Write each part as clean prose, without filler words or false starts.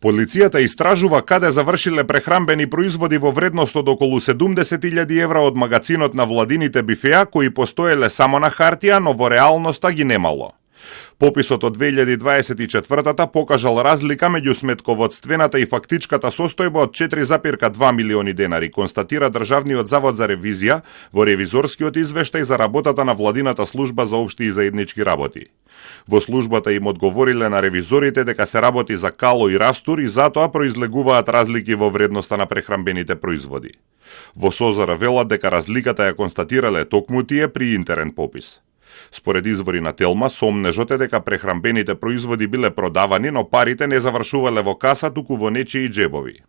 Полицијата истражува каде завршиле прехрамбени производи во вредност од околу 70.000 евра од магацинот на владините бифеа, кои постоеле само на хартија, но во реалноста ги немало. Пописот од 2024-та покажал разлика меѓу сметководствената и фактичката состојба од 4,2 милиони денари, констатира Државниот завод за ревизија во ревизорскиот извештај за работата на владината служба за општи и заеднички работи. Во службата им одговориле на ревизорите дека се работи за кало и растур и затоа произлегуваат разлики во вредноста на прехрамбените производи. Во СОЗР велат дека разликата ја констатирале токму тие при интерен попис. Според извори на Телма, сомнежот е дека прехрамбените производи биле продавани, но парите не завршувале во каса, туку во нечии џебови.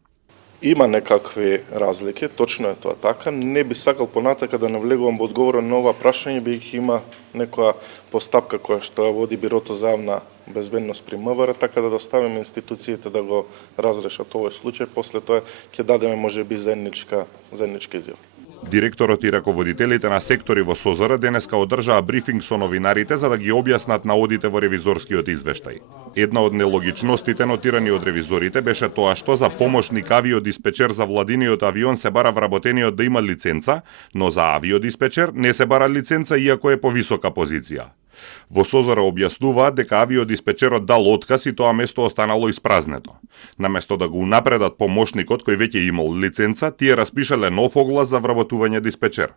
Има некакви разлики, точно е тоа така. Не би сакал понатака да навлегувам во одговор на ова прашање, бидејќи има некоја постапка која што води Бирото за јавна безбедност при МВР, така да доставиме институциите да го разрешат овој случај, после тоа ќе дадеме можеби заедничка изјава. Директорот и раководителите на сектори во СОЗР денеска одржаа брифинг со новинарите за да ги објаснат наодите во ревизорскиот извештај. Една од нелогичностите нотирани од ревизорите беше тоа што за помошник авиодиспечер за владиниот авион се бара вработениот да има лиценца, но за авиодиспечер не се бара лиценца иако е повисока позиција. Во СОЗР објаснуваат дека авиодиспечерот дал отказ и тоа место останало испразнето. Наместо да го унапредат помошникот кој веќе имал лиценца, тие распишале нов оглас за вработување диспечер.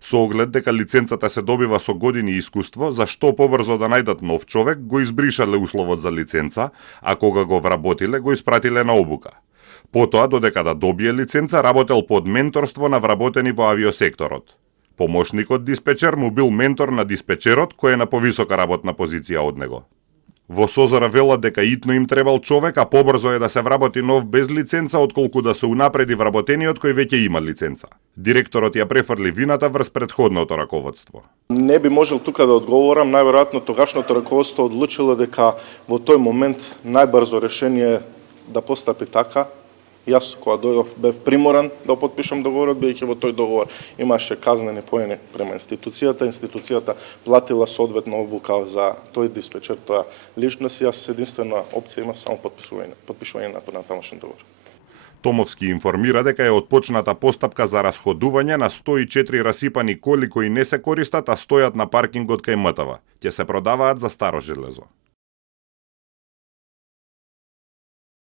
Со оглед дека лиценцата се добива со години искуство, за што побрзо да најдат нов човек, го избришале условот за лиценца, а кога го вработиле, го испратиле на обука. Потоа, додека да добие лиценца, работел под менторство на вработени во авиосекторот. Помошникот диспечер му бил ментор на диспечерот, кој е на повисока работна позиција од него. Во СОЗР велат дека итно им требал човек, а побрзо е да се вработи нов без лиценца, отколку да се унапреди вработениот кој веќе има лиценца. Директорот ја префрли вината врз претходното раководство. Не би можел тука да одговорам, најверојатно тогашното раководство одлучило дека во тој момент најбрзо решение да постапи така. Јас, кога дојдов, бев приморан да потпишам договорот, бидејќи во тој договор имаше казнени поени према институцијата платила соодветна обука за тој диспечер, тоа личност, јас единствена опција имав само потпишување на тамошен договор. Томовски информира дека е отпочната постапка за расходување на 104 расипани коли кои не се користат, а стојат на паркингот кај МТВ. Ќе се продаваат за старо железо.